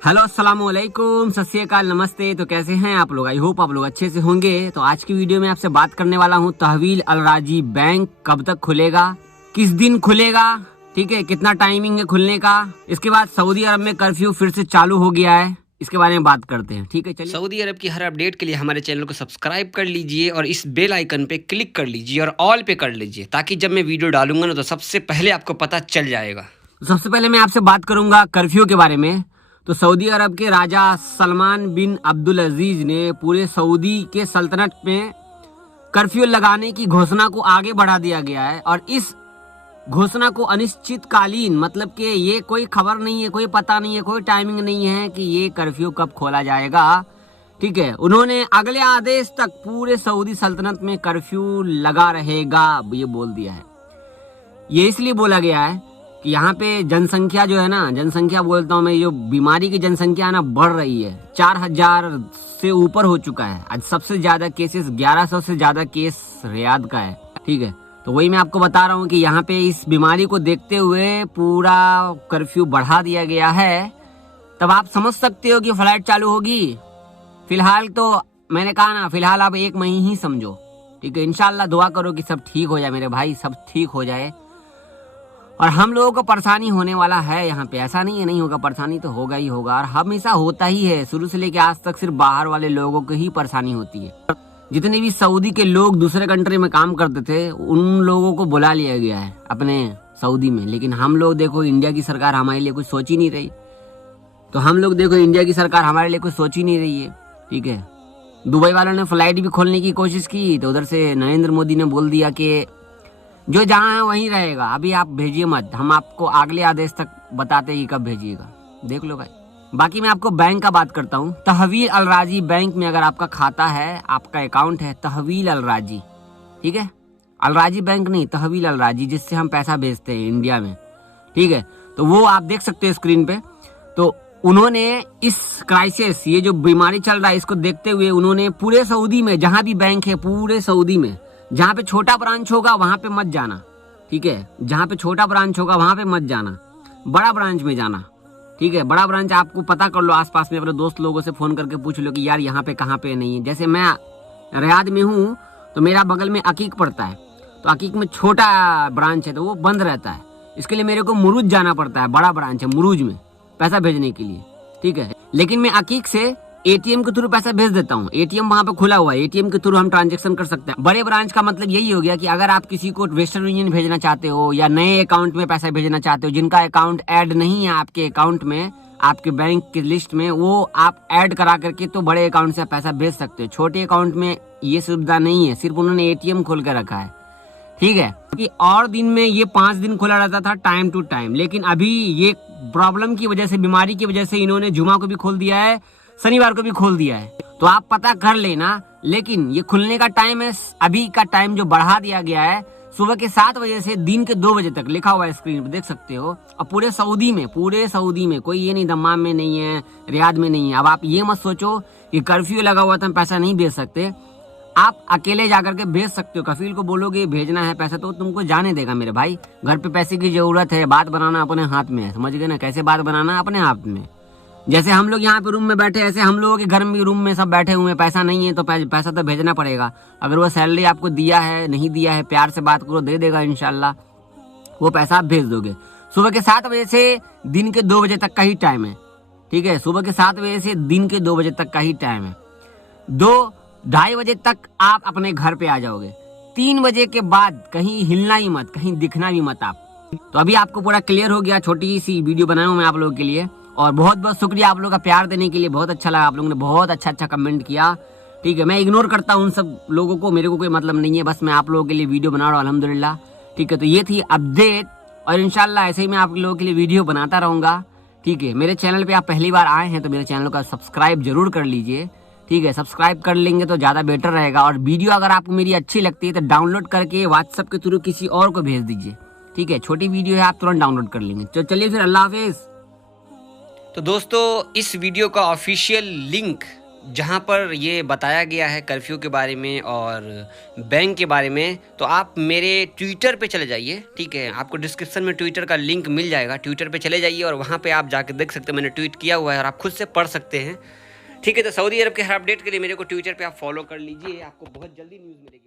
Hello अस्सलाम वालेकुम, सत श्री अकाल, नमस्ते। तो कैसे हैं आप लोग? आई होप आप लोग अच्छे से होंगे। तो आज की वीडियो में आपसे बात करने वाला हूं तहवील अल राजी बैंक कब तक खुलेगा, किस दिन खुलेगा, ठीक है, कितना टाइमिंग है खुलने का। इसके बाद सऊदी अरब में कर्फ्यू फिर से चालू हो गया है, इसके बारे में बात करते हैं। ठीक है, चलिए। सऊदी अरब की हर अपडेट के लिए हमारे चैनल को सब्सक्राइब कर लीजिए और इस बेल आइकन पे क्लिक कर लीजिए और ऑल पे कर लीजिए, ताकि जब मैं वीडियो डालूंगा ना तो सबसे पहले आपको पता चल जाएगा। सबसे पहले मैं आपसे बात करूंगा कर्फ्यू के बारे में। तो सऊदी अरब के राजा सलमान बिन अब्दुल अजीज ने पूरे सऊदी के सल्तनत में कर्फ्यू लगाने की घोषणा को आगे बढ़ा दिया गया है और इस घोषणा को अनिश्चितकालीन, मतलब कि ये कोई खबर नहीं है, कोई पता नहीं है, कोई टाइमिंग नहीं है कि ये कर्फ्यू कब खोला जाएगा। ठीक है, उन्होंने अगले आदेश तक पूरे सऊदी सल्तनत में कर्फ्यू लगा रहेगा, ये बोल दिया है। ये इसलिए बोला गया है कि यहाँ पे जनसंख्या जो है ना, जनसंख्या बोलता हूँ मैं, जो बीमारी की जनसंख्या है ना, बढ़ रही है। 4000 से ऊपर हो चुका है। आज सबसे ज्यादा केसेस 1100 से ज्यादा केस रियाद का है। ठीक है, तो वही मैं आपको बता रहा हूँ कि यहाँ पे इस बीमारी को देखते हुए पूरा कर्फ्यू बढ़ा दिया गया है। तब आप समझ सकते हो कि फ्लाइट चालू होगी। फिलहाल तो मैंने कहा ना, फिलहाल आप 1 महीने ही समझो। ठीक है, इंशाल्लाह दुआ करो कि सब ठीक हो जाए मेरे भाई, सब ठीक हो जाए। और हम लोगों को परेशानी होने वाला है यहाँ पे, ऐसा नहीं है नहीं होगा, परेशानी तो होगा ही होगा और हमेशा होता ही है। शुरू से लेकर आज तक सिर्फ बाहर वाले लोगों को ही परेशानी होती है। जितने भी सऊदी के लोग दूसरे कंट्री में काम करते थे, उन लोगों को बुला लिया गया है अपने सऊदी में। लेकिन हम लोग देखो, इंडिया की सरकार हमारे लिए कुछ सोच ही नहीं रही। तो हम लोग देखो, इंडिया की सरकार हमारे लिए कुछ सोच ही नहीं रही है। ठीक है, दुबई वालों ने फ्लाइट भी खोलने की कोशिश की तो उधर से नरेंद्र मोदी ने बोल दिया कि जो जहाँ है वहीं रहेगा, अभी आप भेजिए मत, हम आपको अगले आदेश तक बताते ही कब भेजिएगा, देख लो भाई। बाकी मैं आपको बैंक का बात करता हूँ। तहवील अल राजी बैंक में अगर आपका खाता है, आपका अकाउंट है तहवील अल राजी, ठीक है, अल राजी बैंक नहीं, तहवील अल राजी, जिससे हम पैसा भेजते हैं इंडिया में। ठीक है, तो वो आप देख सकते हैं स्क्रीन पे। तो उन्होंने इस क्राइसिस, ये जो बीमारी चल रहा है, इसको देखते हुए उन्होंने पूरे सऊदी में जहां भी बैंक है, पूरे सऊदी में जहाँ पे छोटा ब्रांच होगा वहां पे मत जाना। ठीक है, जहाँ पे छोटा ब्रांच होगा वहां पे मत जाना, बड़ा ब्रांच में जाना। ठीक है, बड़ा ब्रांच आपको पता कर लो, आसपास में अपने दोस्त लोगों से फोन करके पूछ लो कि यार यहाँ पे कहाँ पे नहीं है। जैसे मैं रियाद में हूँ तो मेरा बगल में अकीक पड़ता है, तो अकीक में छोटा ब्रांच है तो वो बंद रहता है। इसके लिए मेरे को मुरूज जाना पड़ता है, बड़ा ब्रांच है मुरूज में, पैसा भेजने के लिए। ठीक है, लेकिन मैं अकीक से एटीएम के थ्रू पैसा भेज देता हूँ। एटीएम वहां पे खुला हुआ है, एटीएम के थ्रू हम ट्रांजैक्शन कर सकते हैं। बड़े ब्रांच का मतलब यही हो गया कि अगर आप किसी को वेस्टर्न यूनियन भेजना चाहते हो या नए अकाउंट में पैसा भेजना चाहते हो, जिनका अकाउंट ऐड नहीं है आपके अकाउंट में, आपके बैंक की लिस्ट में, वो आप ऐड करा करके तो बड़े अकाउंट से पैसा भेज सकते हो। छोटे अकाउंट में ये सुविधा नहीं है, सिर्फ उन्होंने एटीएम खोल कर रखा है। ठीक है, कि और दिन में ये 5 दिन खुला रहता था टाइम टू टाइम, लेकिन अभी ये प्रॉब्लम की वजह से, बीमारी की वजह से इन्होंने जुमा को भी खोल दिया है, शनिवार को भी खोल दिया है। तो आप पता कर लेना। लेकिन ये खुलने का टाइम है, अभी का टाइम जो बढ़ा दिया गया है, सुबह के 7 बजे से दिन के 2 बजे तक, लिखा हुआ है स्क्रीन पे, देख सकते हो। और पूरे सऊदी में कोई ये नहीं दम्माम में नहीं है, रियाद में नहीं है। अब आप ये मत सोचो कि कर्फ्यू लगा हुआ था हम पैसा नहीं भेज सकते। आप अकेले जाकर के भेज सकते हो, कफील को बोलोगे भेजना है पैसा तो तुमको जाने देगा मेरे भाई। घर पे पैसे की जरूरत है, बात बनाना अपने हाथ में है, समझ गए ना, कैसे बात बनाना है अपने हाथ में। जैसे हम लोग यहाँ पे रूम में बैठे, ऐसे हम लोगों के घर में रूम में सब बैठे हुए हैं, पैसा नहीं है तो पैसा तो भेजना पड़ेगा। अगर वो सैलरी आपको दिया है, नहीं दिया है, प्यार से बात करो, दे देगा इंशाल्लाह, वो पैसा आप भेज दोगे। सुबह के 7 बजे से दिन के 2 बजे तक का ही टाइम है। ठीक है, सुबह के 7 बजे से दिन के 2 बजे तक का ही टाइम है। 2-2:30 बजे तक आप अपने घर पे आ जाओगे। 3 बजे के बाद कहीं हिलना ही मत, कहीं दिखना भी मत आप। तो अभी आपको पूरा क्लियर हो गया। छोटी सी वीडियो बनाया हूँ मैं आप लोगों के लिए और बहुत बहुत शुक्रिया आप लोगों का प्यार देने के लिए। बहुत अच्छा लगा, आप लोगों ने बहुत अच्छा कमेंट किया। ठीक है, मैं इग्नोर करता हूँ उन सब लोगों को, मेरे को कोई मतलब नहीं है, बस मैं आप लोगों के लिए वीडियो बना रहा हूँ, अल्हम्दुलिल्लाह। ठीक है, तो ये थी अपडेट और इंशाल्लाह ऐसे ही मैं आप लोगों के लिए वीडियो बनाता रहूंगा। ठीक है, मेरे चैनल पे आप पहली बार आए हैं तो मेरे चैनल का सब्सक्राइब जरूर कर लीजिए। ठीक है, सब्सक्राइब कर लेंगे तो ज़्यादा बेटर रहेगा। और वीडियो अगर आपको मेरी अच्छी लगती है तो डाउनलोड करके व्हाट्सएप के थ्रू किसी और को भेज दीजिए। ठीक है, छोटी वीडियो है, आप तुरंत डाउनलोड कर लेंगे। तो चलिए फिर, अल्लाह हाफिज़। तो दोस्तों, इस वीडियो का ऑफिशियल लिंक जहाँ पर ये बताया गया है कर्फ्यू के बारे में और बैंक के बारे में, तो आप मेरे ट्विटर पे चले जाइए, ठीक है। आपको डिस्क्रिप्शन में ट्विटर का लिंक मिल जाएगा, ट्विटर पे चले जाइए और वहाँ पे आप जाके देख सकते हैं, मैंने ट्वीट किया हुआ है और आप खुद से पढ़ सकते हैं, ठीक है। तो सऊदी अरब के हर अपडेट के लिए मेरे को ट्विटर पे आप फॉलो कर लीजिए, आपको बहुत जल्दी न्यूज़ मिलेगी।